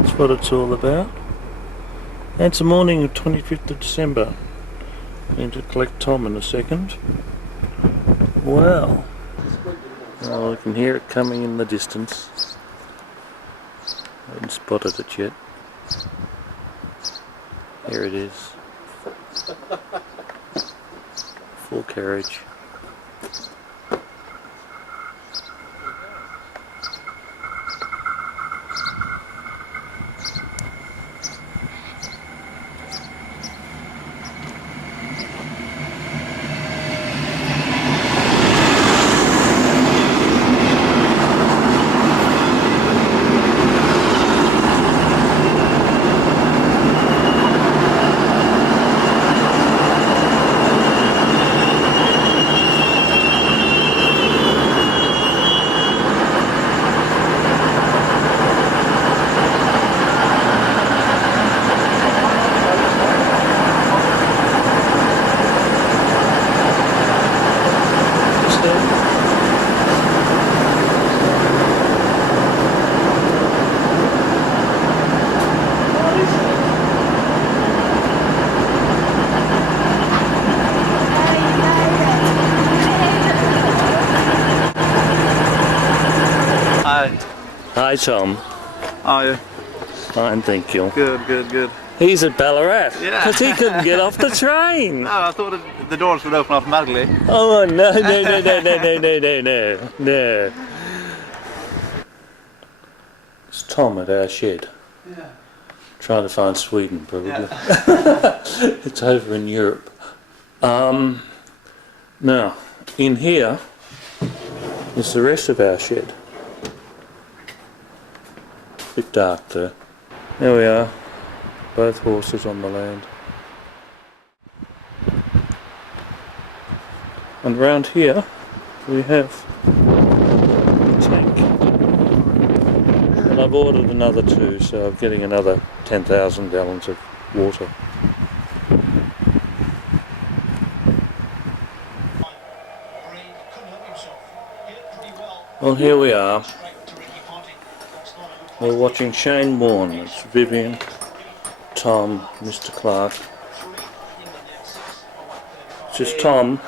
That's what it's all about. It's the morning of 25th of December. Going to collect Tom in a second. Wow. Oh, I can hear it coming in the distance. I haven't spotted it yet. Here it is. Full carriage. Hi Tom. How are you? Fine, thank you. Good, good, good. He's at Ballarat. Yeah. Because he couldn't get off the train. No, I thought the doors would open automatically. Oh no, no, no, no, no, no, no, no, no, no. It's Tom at our shed. Yeah. Trying to find Sweden, probably. Yeah. It's over in Europe. Now, in here is the rest of our shed. Bit dark there. There we are, both horses on the land. And round here we have a tank. And I've ordered another two, so I'm getting another 10,000 gallons of water. Well, here we are. We're watching Shane Warne. It's Vivian, Tom, Mr. Clarke. It's just Tom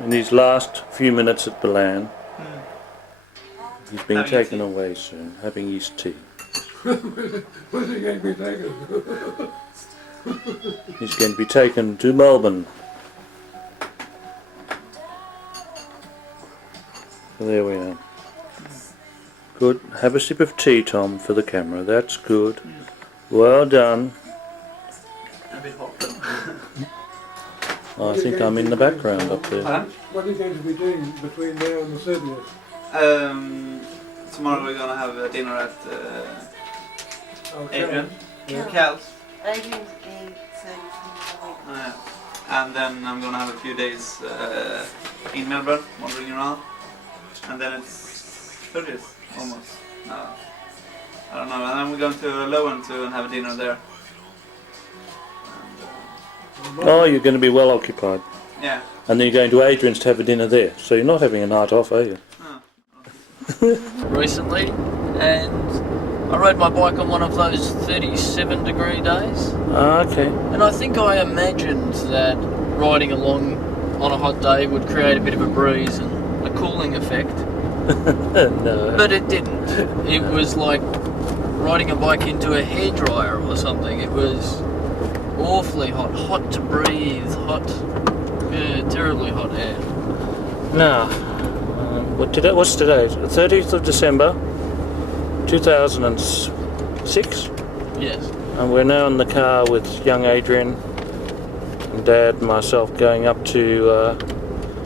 in his last few minutes at Ballan. He's being taken away soon, having his tea. Where's he going to be taken? He's going to be taken to Melbourne. So there we are. Good. Have a sip of tea, Tom, for the camera. That's good. Well done. A bit hot. I think I'm in the background up there. What are you going to be doing between now and the 30th? Tomorrow we're going to have a dinner at Adrian. Yeah. Cal's. Adrians in And then I'm going to have a few days in Melbourne, wandering around. And then it's 30th. Almost. No. I don't know. And then we're going to Lowen to have a dinner there. And, Oh, you're going to be well occupied. yeah. And then you're going to Adrian's to have a dinner there. So you're not having a night off, are you? Oh. Recently, and I rode my bike on one of those 37-degree days. Ah, okay. And I think I imagined that riding along on a hot day would create a bit of a breeze and a cooling effect. No. But it didn't. It was like riding a bike into a hairdryer or something. It was awfully hot. Hot to breathe. Hot. Yeah, terribly hot air. Now, what's today? 30th of December 2006. Yes. And we're now in the car with young Adrian and Dad and myself going up to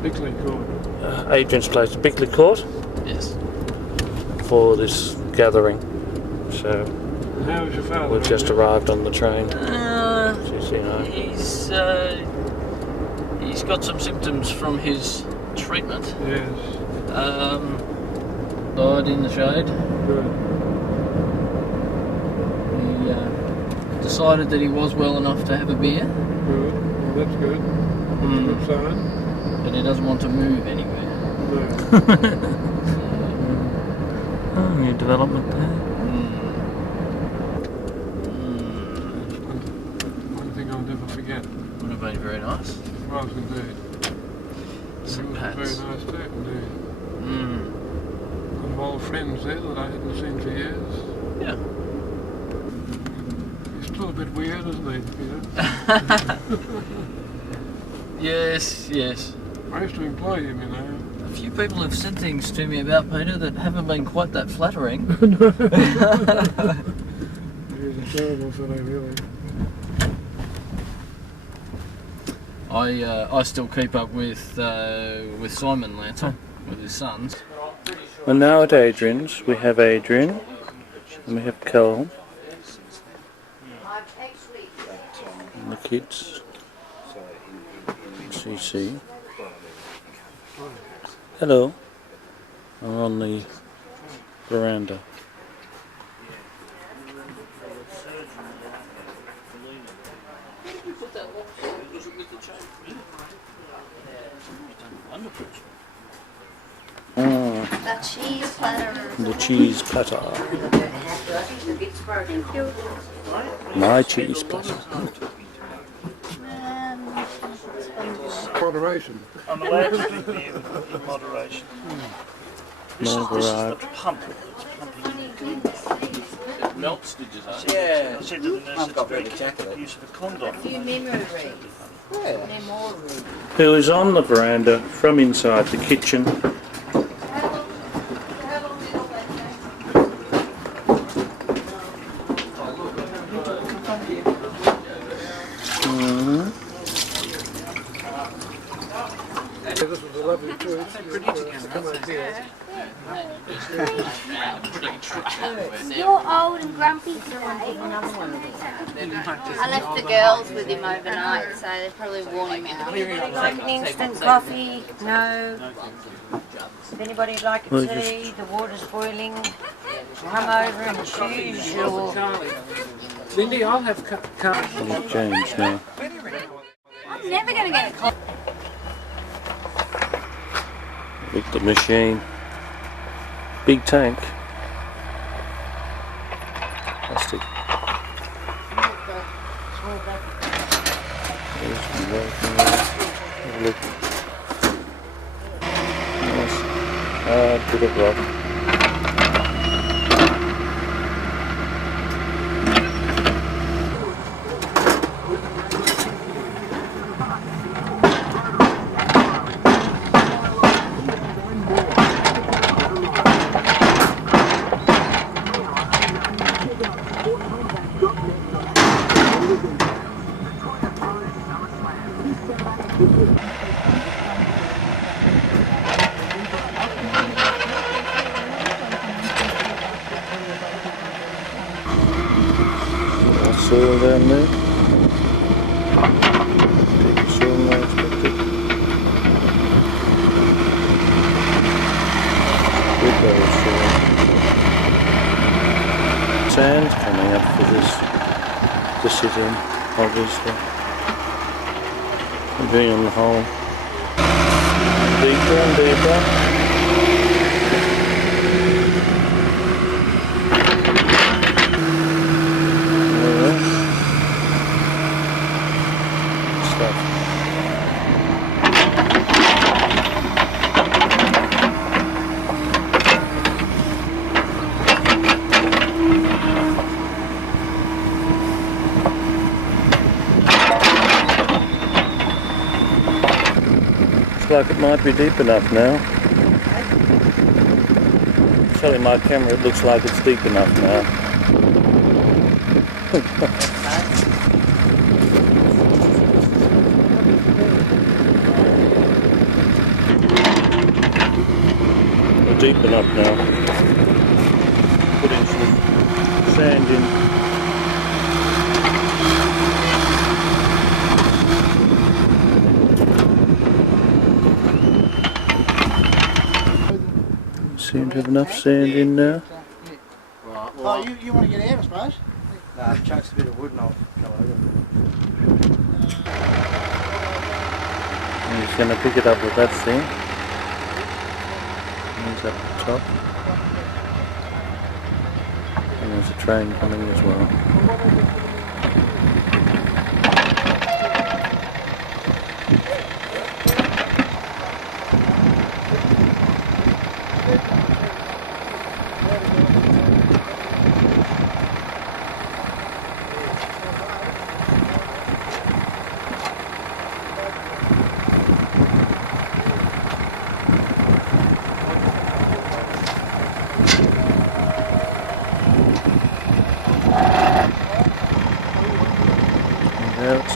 Bickley Court. Adrian's place, Bickley Court, Yes. for this gathering. So How was your father? we've just arrived on the train. Just, you know. He's got some symptoms from his treatment. Yes. Died in the shade. Good. He decided that he was well enough to have a beer, Good. Well, that's good. Good sign. but he doesn't want to move anywhere. No. Oh, new development there. was indeed. St. It was Pat's. very nice too, indeed. Mm. A lot of old friends there that I hadn't seen for years. Yeah. He's still a bit weird, isn't he, Peter? Yes, yes. I used to employ him, you know. A few people have said things to me about Peter that haven't been quite that flattering. He's a terrible fellow, really. I still keep up with Simon Lanter, with his sons. And now at Adrian's, we have Adrian, and we have Cole, and the kids, and CC. Hello. I'm on the veranda. The cheese platter. The cheese platter. My cheese platter. Moderation. I'm allowed to drink beer with moderation. This is the pump. It's pumping. It melts, did you say? Yeah. I said to the nurse, it's very careful use of a condom. Few memories. Memories. Who is on the veranda from inside the kitchen. This was a lovely choice. Come on here. You're old and grumpy today. I left the girls with him overnight, so they probably worn him out. Like an instant coffee? No. If anybody would like a Well, tea, the water's boiling. Come over and choose your... Lindy, I'll have cards. I'll change now. I'm never going to get a coffee. With the machine. Big tank. Plastic. There's some working there. Have a look. Nice. Bit of rock. Soil down there. Deep soil now expected. Good bit of soil. Sand coming up for this to sit in, obviously. And being on the hole. Deeper and deeper. Like it might be deep enough now. Telling my camera it looks like it's deep enough now. Deep enough now. Putting some sand in. Seem to have enough sand in now. Oh, you want to get out, I suppose? No, chucks a bit of wood and I'll come over. And he's going to pick it up with that thing. He's up the top. And there's a train coming as well.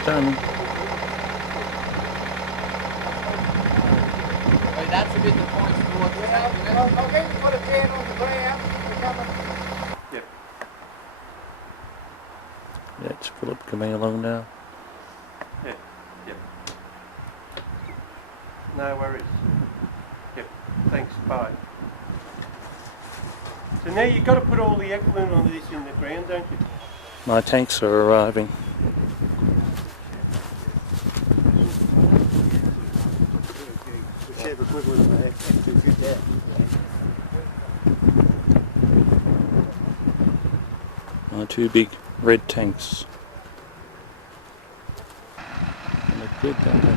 done. Hey, that's a bit the point towards the tank, isn't it? I'll get you put a can on the ground. Yep. Yeah, it's Philip coming along now. Yeah, yep. No worries. Yep, thanks, bye. So now you've got to put all the effluent on this in the ground, don't you? My tanks are arriving. Whichever equivalent of that, to fit that. My 2 big red tanks. They look good, don't they?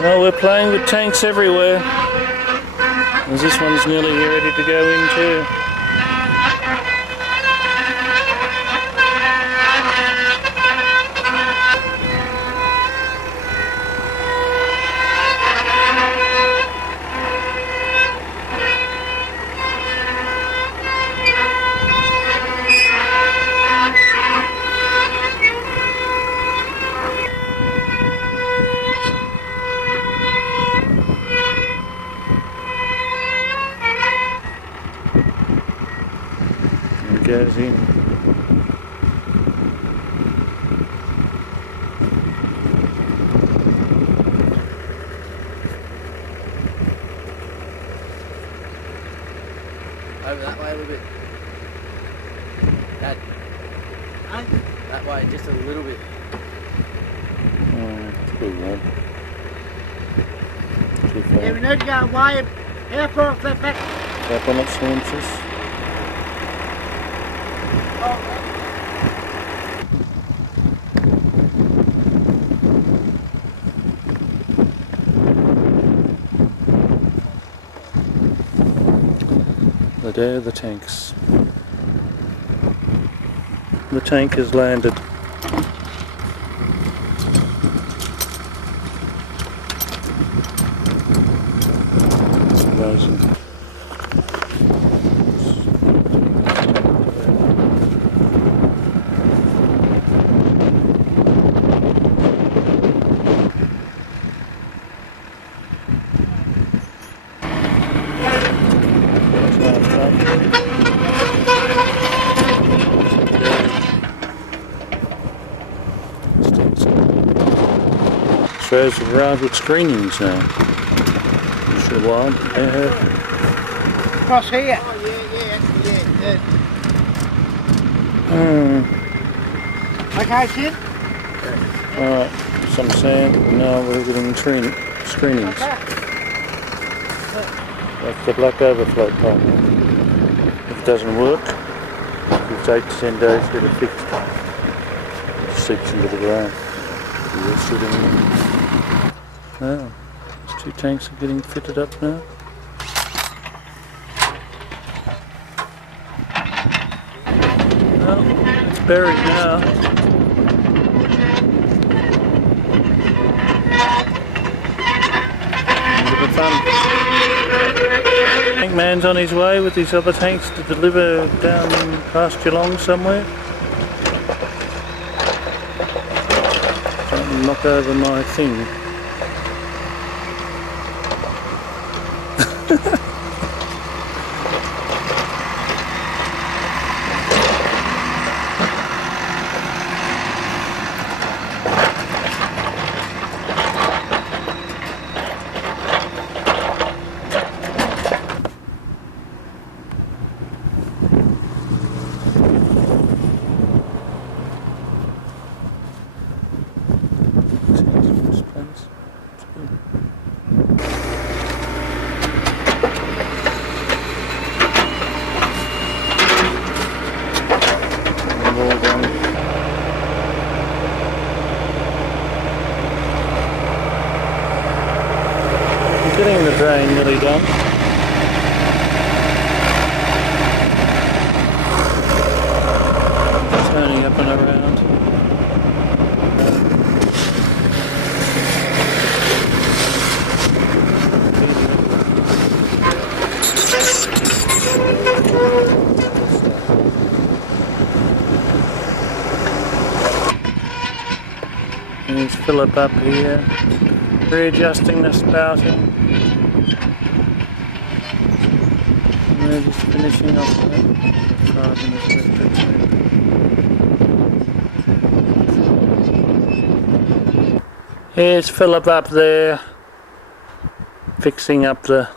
Well, we're playing with tanks everywhere. And this one's nearly ready to go in too. Goes in. Over that way a little bit. Dad. That way just a little bit. It's too warm. Too far. Yeah, we need to go away. How far off that back? Up on its haunches. The day of the tanks. The tank has landed. Rising. Shows around with screenings now. Not sure why, but they have. Across here. Oh, yeah. Okay, Sid? Alright, some sand. Now we're getting screenings. That's the black overflow pipe. If it doesn't work, it's 8 to 10 days to get it fixed. It seeps into the ground. Now, these 2 tanks are getting fitted up now. Well, it's buried now. End of the fun. Tank man's on his way with his other tanks to deliver down past Geelong somewhere. Trying to knock over my thing. Getting the drain nearly done. Philip up here, readjusting the spouting. And they're just finishing off that. Here's Philip up there, fixing up the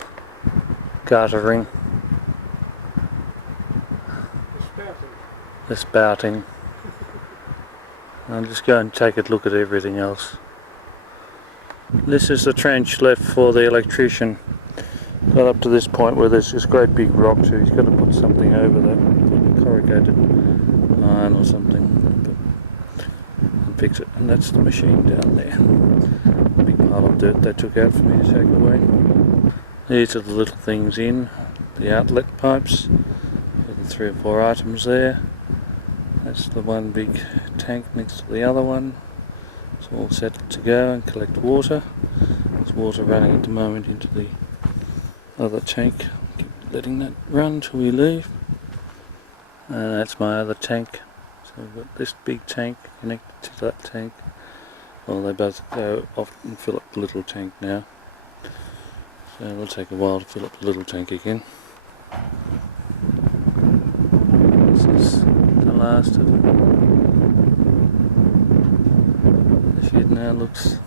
guttering. The spouting. I'll just go and take a look at everything else. This is the trench left for the electrician. Got up to this point where there's this great big rock, so he's got to put something over that, corrugated iron or something, and fix it. And that's the machine down there. A big pile of dirt they took out for me to take away. These are the little things in, the outlet pipes. Got the 3 or 4 items there. That's the one big tank next to the other one. It's all set to go and collect water. There's water running at the moment into the other tank. Keep letting that run till we leave. And that's my other tank. So we've got this big tank connected to that tank. Well, they both go off and fill up the little tank now. So it'll take a while to fill up the little tank again. This is the last of it. The shed now looks...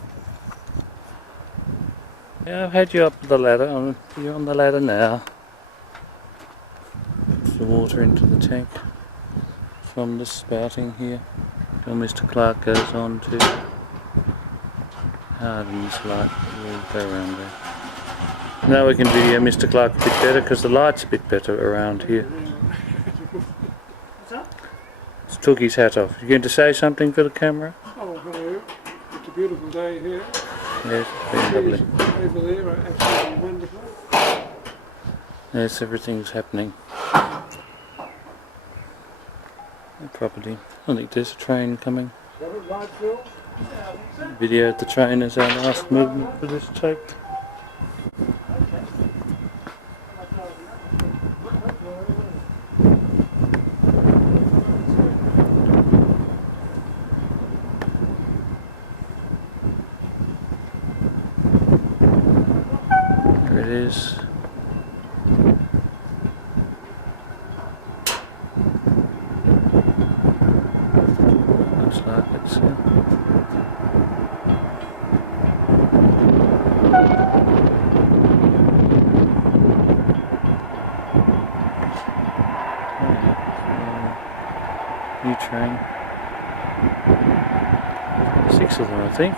Yeah, I've had you up the ladder. You're on the ladder now. Put the water into the tank from the spouting here. Till Mr. Clarke goes on to harden this light. We'll go around there. Now we can video Mr. Clarke a bit better because the light's a bit better around here. Just took his hat off. You going to say something for the camera? Oh, hello. It's a beautiful day here. Yes, it's been lovely. Over there are absolutely wonderful. Yes, everything's happening. The property. I think there's a train coming. Video the train is our last movement for this tape. There it is. Looks like it's new train. 6 of them, I think.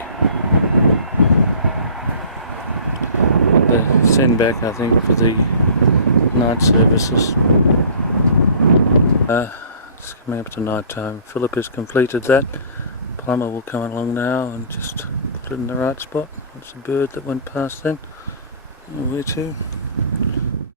They send back, I think, for the night services. It's coming up to night time. Philip has completed that. Plumber will come along now and just put it in the right spot. That's a bird that went past then. Where to?